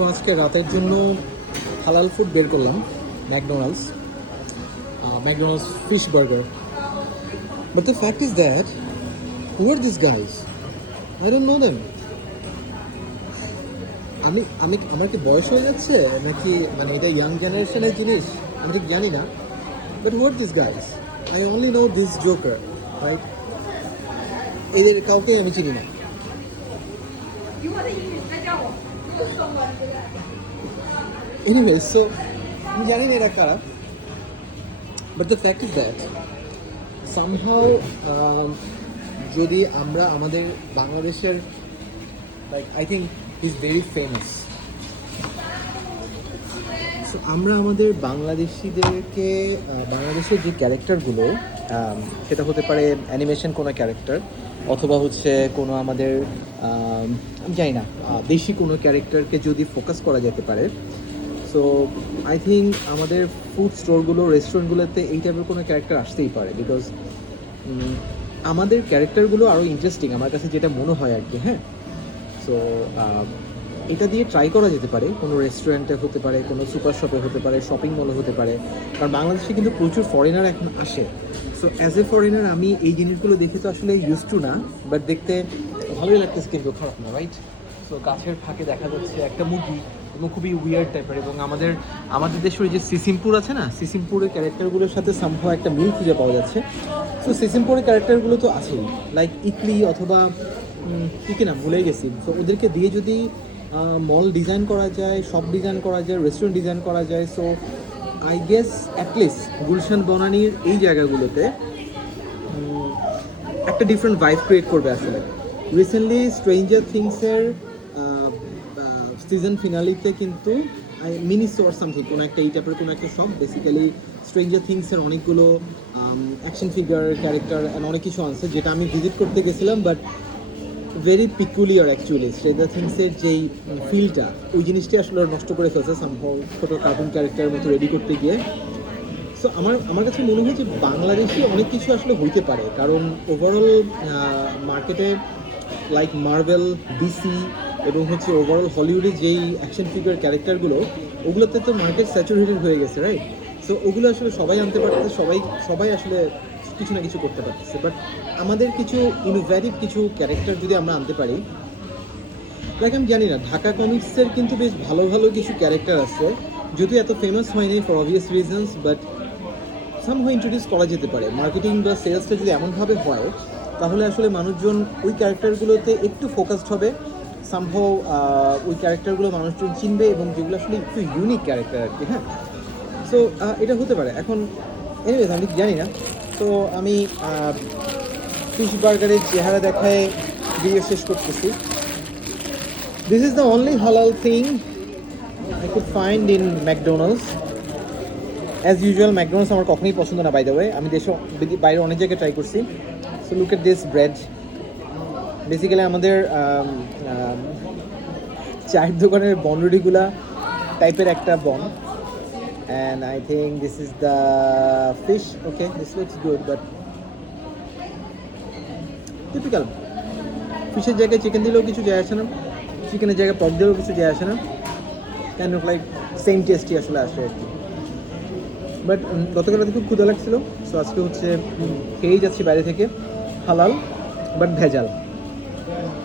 so আজকে রাতের জন্য হালাল ফুড বের করলাম McDonald's fish burger but the fact is that who are this guys I don't know them আমি আমি আমার কি বয়স হয়ে যাচ্ছে নাকি মানে এটা ইয়াং জেনারেশনের জিনিস আমি ঠিক জানি না but who are this guys I only know this joker right এদের কাউকে আমি চিনি না এনিওয়ে সো আমি জানি না এরা কারা but the fact is that somehow যদি আমরা আমাদের বাংলাদেশের like I think is very famous so আমরা আমাদের বাংলাদেশিদেরকে বাংলাদেশের যে ক্যারেক্টারগুলো সেটা হতে পারে অ্যানিমেশন কোনো ক্যারেক্টার অথবা হচ্ছে কোনো আমাদের আমি জানি না দেশি কোনো ক্যারেক্টারকে যদি ফোকাস করা যেতে পারে সো আই থিঙ্ক আমাদের ফুড স্টোরগুলো রেস্টুরেন্টগুলোতে এই টাইপের কোনো ক্যারেক্টার আসতেই পারে বিকজ আমাদের ক্যারেক্টারগুলো আরও ইন্টারেস্টিং আমার কাছে যেটা মনে হয় আর কি হ্যাঁ সো এটা দিয়ে ট্রাই করা যেতে পারে কোনো রেস্টুরেন্টে হতে পারে কোনো সুপার শপে হতে পারে শপিং মলে হতে পারে কারণ বাংলাদেশে কিন্তু প্রচুর ফরেনার এখন আসে সো অ্যাজ এ ফরেনার আমি এই জিনিসগুলো দেখে তো আসলে ইউজ টু না বাট দেখতে ভালোই লাগতেছে কিন্তু খারাপ না রাইট সো গাছের ফাঁকে দেখা যাচ্ছে একটা মুরগি এবং খুবই উইয়ার্ড টাইপের এবং আমাদের দেশের যে সিসিমপুর আছে না সিসিমপুরের ক্যারেক্টারগুলোর সাথে সম্ভব একটা মিল খুঁজে পাওয়া যাচ্ছে সো সিসিমপুরের ক্যারেক্টারগুলো তো আছেই লাইক ইটলি অথবা কী না ভুলে গেছি সো ওদেরকে দিয়ে যদি মল ডিজাইন করা যায় শপ ডিজাইন করা যায় রেস্টুরেন্ট ডিজাইন করা যায় so I guess at least Gulshan বনানীর এই জায়গাগুলোতে একটা ডিফারেন্ট ভাইব ক্রিয়েট করবে আসলে রিসেন্টলি স্ট্রেঞ্জার থিংসের সিজন ফিনালিতে কিন্তু মিনি স্টোর সামথিং কোনো একটা এই টাইপের কোনো একটা শপ বেসিক্যালি স্ট্রেঞ্জার থিংসের অনেকগুলো অ্যাকশন ফিগার ক্যারেক্টার অ্যান্ড অনেক কিছু আনছে যেটা আমি ভিজিট করতে গেছিলাম but very peculiar actually stranger থিংসের যেই ফিলটা ওই জিনিসটাই আসলে নষ্ট করে ফেলছে সামহাও ছোটো কার্টুন ক্যারেক্টারের মতো রেডি করতে গিয়ে সো আমার কাছে মনে হয় যে বাংলাদেশে অনেক কিছু আসলে হইতে পারে কারণ ওভারঅল মার্কেটে লাইক মার্বেল ডিসি এবং হচ্ছে ওভারঅল হলিউডের যেই অ্যাকশন ফিগার ক্যারেক্টারগুলো ওগুলোতে তো মার্কেট স্যাচুরেটেড হয়ে গেছে রাইট সো ওগুলো আসলে সবাই আনতে পারতেছে সবাই আসলে কিছু না কিছু করতে পারতেছে বাট আমাদের কিছু ইনোভেটিভ কিছু ক্যারেক্টার যদি আমরা আনতে পারি লাইক আমি জানি না ঢাকা কমিক্সের কিন্তু বেশ ভালো ভালো কিছু ক্যারেক্টার আছে যদিও এত ফেমাস হয়নি for obvious reasons but somehow introduce করা যেতে পারে মার্কেটিং বা সেলসটা যদি এমনভাবে হয় তাহলে আসলে মানুষজন ওই ক্যারেক্টারগুলোতে একটু ফোকাসড হবে সামহাও ওই ক্যারেক্টারগুলো মানুষজন চিনবে এবং যেগুলো আসলে একটু ইউনিক ক্যারেক্টার আর কি হ্যাঁ সো এটা হতে পারে এখন এনিওয়েজ আমি জানি না তো আমি ফিশ বার্গারের চেহারা দেখায় ভিডিও শেষ করতেছি দিস ইজ দ্য অনলি হালাল thing I could find in McDonald's as usual McDonald's আমার কখনোই পছন্দ না বাই দ্য ওয়ে আমি দেশে বাইরে অনেক জায়গায় ট্রাই করছি so look at this bread basically আমাদের চায়ের দোকানের বনরুটিগুলা টাইপের একটা বন and I think this is the fish okay this looks good but typical ফিশের জায়গায় চিকেন দিলেও কিছু যায় আসে না চিকেনের জায়গায় পক দিলেও কিছু যায় আসে না কাইন্ড অফ লাইক সেম টেস্টই আসলে আসে আর কি বাট গতকাল রাতে খুব ক্ষুধা লাগছিল সো আজকে হচ্ছে খেয়েই যাচ্ছি বাইরে থেকে হালাল বাট ভেজাল